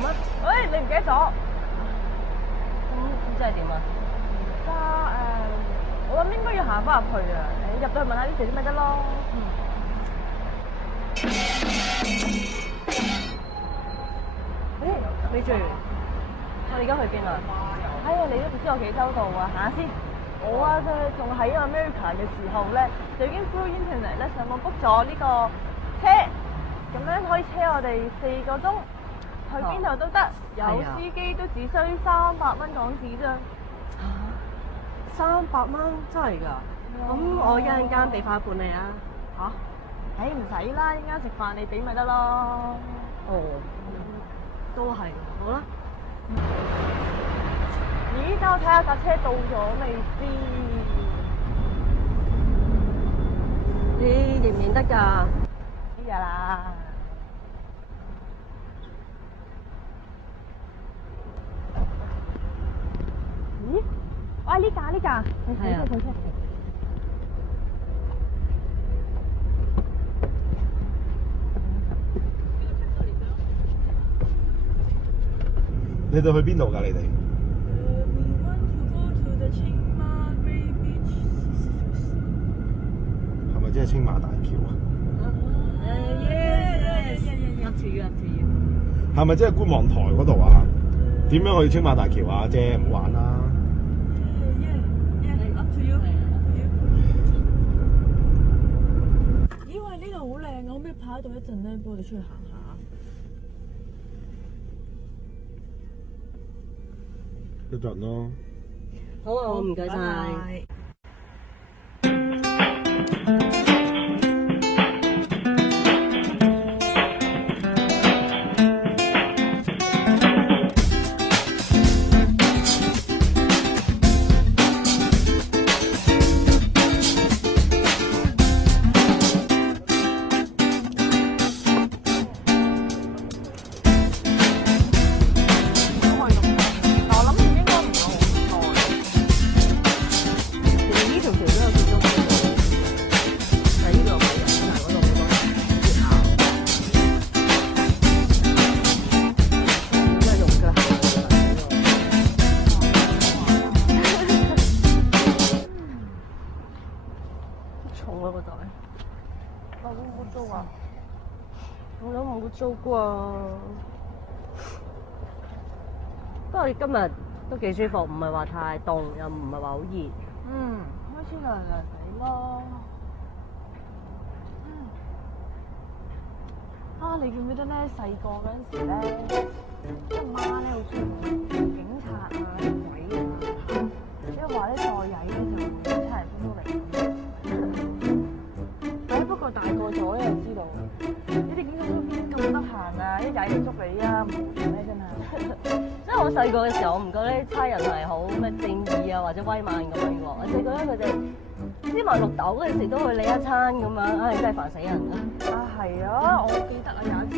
咩？喂，你唔記得咗？咁即係點啊？而家我諗應該要行翻入去啊！你入到去問下啲姐姐咪得咯。咪住，我哋而家去邊啊？哎呀，你都唔知我幾周到啊！行下先。我啊，仲喺 America 嘅時候咧，就已經 through internet 咧上網 book 咗呢個車，咁樣可以車我哋4個鐘，去邊度都得，有司機都只需300蚊港紙啫。嚇，300蚊真係㗎？咁我一陣間俾翻一半你啊。嚇？唔使啦，一陣間食飯你俾咪得咯。哦，都係，好啦。咦，等我睇下架車到咗未先？你認唔認得㗎？知㗎啦。咦？喂，呢架，係啊。上車。你哋去邊度㗎？你哋？係咪即係青馬大橋啊？係咪即係觀望台嗰度啊？點樣去青馬大橋啊？姐，唔好玩啦！咦喂，呢度好靚啊！可唔可以泊喺度一陣咧，幫我哋出去行下？一陣咯。好啊，唔該晒。拜拜。重啊個袋，會唔會租啊？我諗冇租啩。不過今日都幾舒服，唔係話太凍，又唔係話好熱。開始涼涼地咯。你記唔記得咧？細個嗰陣時咧，阿媽咧好中意警察啊、鬼啊，因為話咧再曳咧就會差人都嚟。不過大個咗又知道，呢啲警察都邊咁得閒啊？一曳嚟捉你啊，無聊咩真係。即係我細個嘅時候，我唔覺得啲差人係好咩正義啊或者威猛咁樣喎，我淨覺得佢哋芝麻綠豆嗰陣時都會理一餐咁樣，真係煩死人啦！係啊，我記得啊有一次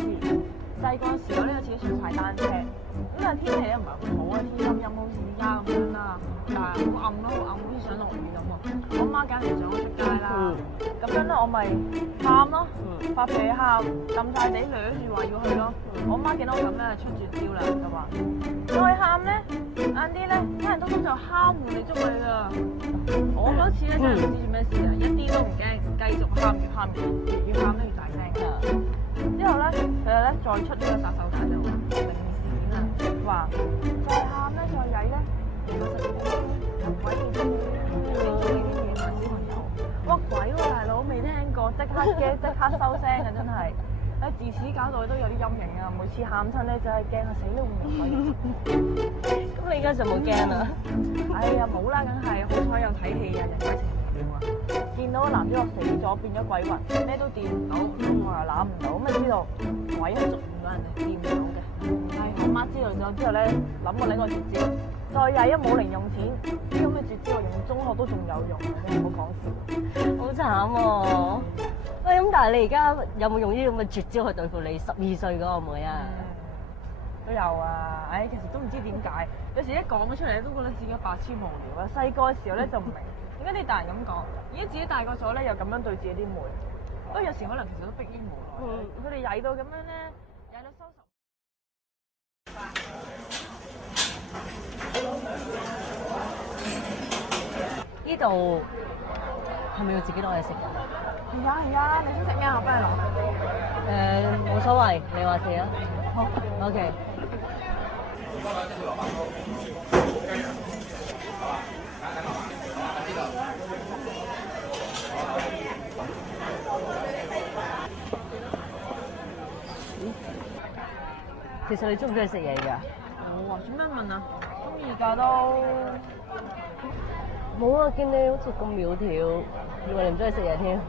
細個時候咧，有次上踩單車，咁啊天氣咧唔係好好啊，天陰陰好似而家咁樣啦，但係好暗咯，好暗，好似想落雨咁喎。我媽梗係唔想我出街啦，咁樣咧我咪喊咯，發脾氣喊，冧晒地掠住話要去咯。我媽見到我咁咧，出絕招啦，就話再喊咧，晏啲咧，啲人都就敲門嚟捉你啦。我嗰次咧真係唔知做咩事啊，一啲都唔驚，繼續喊，越喊越喊得越大聲。之後咧，佢哋咧再出呢個殺手鐧就話靈異事件啦，話再喊咧再曳咧，有鬼要捉你啲野蠻小朋友。哇鬼喎大佬，未聽過，即刻驚，即刻收聲啊真係。自此搞到都有啲陰影啊！每次喊親咧就係驚啊死都唔明鬼。咁你而家就冇驚啦？哎呀冇啦，梗係好彩有睇戲啊，人鬼情未了啊！見到男主角死咗變咗鬼魂，咩都掂唔到，我又攬唔到，咁咪知道鬼係捉唔到人哋，掂唔到嘅。我媽知道咗之後咧，諗過另一個絕招，再曳都冇零用錢，呢咁嘅絕招我用中學都仲有用嘅，你唔好講笑。好慘喎！喂，咁但係你而家有冇用呢啲咁嘅絕招去對付你12歲嗰個妹啊？都有啊，其實都唔知點解，有時一講咗出嚟都覺得自己白痴無聊啊。細個嘅時候咧就唔明點解啲大人咁講，而家自己大個咗咧又咁樣對自己啲妹，不過有時可能其實都迫於無奈。佢哋曳到咁樣咧，曳到收拾。呢度係咪要自己攞嘢食㗎？係啊係啊，你想食咩啊？我幫你攞。冇所謂，你話事啊。好。 OK。其實你中唔中意食嘢㗎？我啊，做咩問啊？中意㗎都。冇啊，見你好似咁苗條，以為你唔中意食嘢添。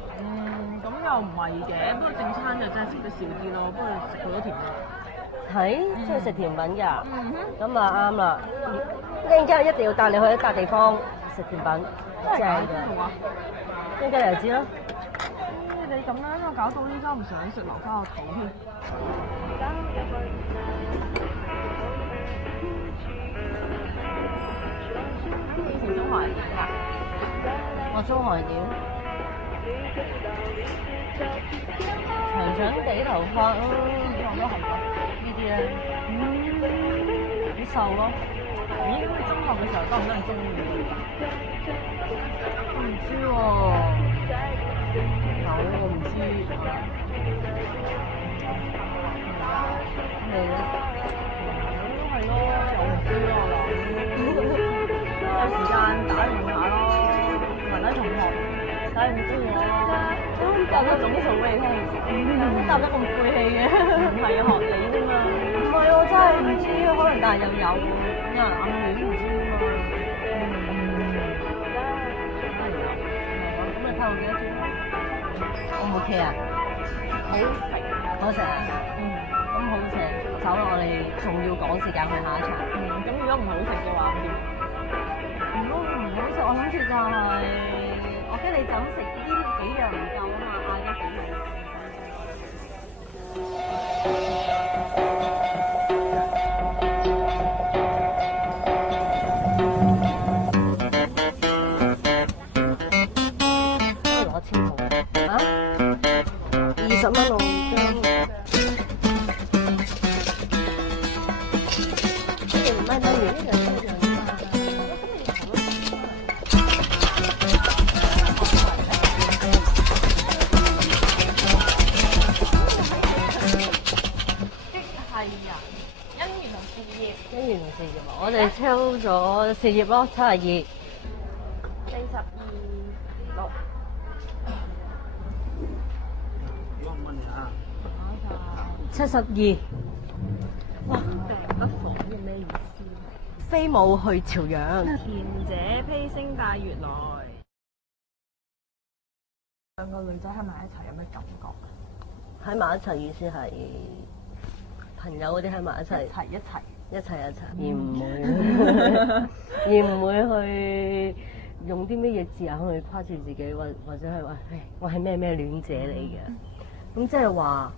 咁又唔係嘅，不過正餐就真係食得少啲咯，不過食好多甜品。係，中意食甜品㗎。嗯哼。咁啊啱啦，一陣間一定要帶你去一笪地方食甜品，正㗎。一陣間你就知啦。你咁樣我搞到依家唔想食，留翻個肚添。以前中華點啊？我中海點，長長地頭髮咯，我都係㗎。呢啲咧，好瘦咯。咦？咁你中學嘅時候多唔多人中意你㗎？我唔知喎。我唔知。你咧？都係咯，又唔知咯，有時間打嚟問下咯，問下同學，睇下唔中意我咯。答個總數俾你聽，答得咁晦氣嘅，唔係學你啫嘛。唔係我真係唔知，可能但係又有人暗戀唔知啊嘛。咁你睇我幾多錢？我冇 K 啊，好食，好食啊，咁好食，走啦！我哋仲要趕時間去下一場。咁如果唔好食嘅話，點？如果唔好食，我諗住就係，我驚你就咁食呢幾樣唔夠啊嘛，嗌多幾樣。攞錢好啊？20蚊我張。唔係等於呢兩樣嘛？係啊，姻緣同事業。姻緣同事業啊！我哋抽咗事業咯，72。42.6。如果我問你啊72。哇！病不逢係咩意思？飛舞去朝陽。賢者披星戴月來。兩個女仔喺埋一齊有咩感覺？喺埋一齊意思係朋友嗰啲喺埋一齊，一齊，而唔會去用啲咩嘢字眼去誇住自己，或者係話我係咩戀者嚟嘅。咁即係話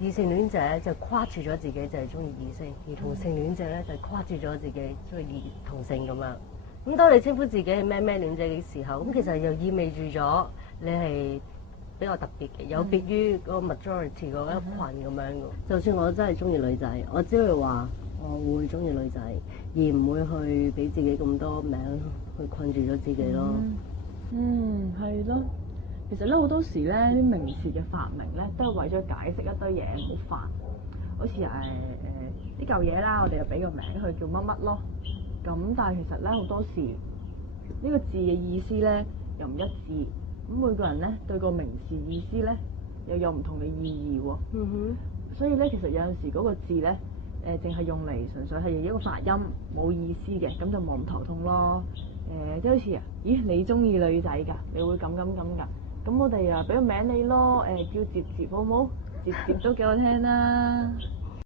異性戀者就誇住咗自己就係中意異性，而同性戀者咧就誇住咗自己中意同性咁樣。咁當你稱呼自己係咩戀者嘅時候，咁其實又意味住咗你係比較特別嘅，有別於嗰個 majority 嗰一群咁樣嘅。就算我真係中意女仔，我只會話我會中意女仔，而唔會去俾自己咁多名去困住咗自己咯。係咯。其實咧好多時咧啲名詞嘅發明咧都係為咗解釋一堆嘢唔好煩，好似呢嚿嘢啦，我哋就俾個名佢叫乜乜咯。咁但係其實咧好多時呢個字嘅意思咧又唔一致，咁每個人咧對個名詞意思咧又有唔同嘅意義喎。所以咧其實有陣時嗰個字咧淨係用嚟純粹係一個發音冇意思嘅，咁就冇咁頭痛咯。即係好似咦你中意女仔㗎？你會咁㗎？咁我哋俾個名你咯，叫接接好冇？接接都幾好聽啦〜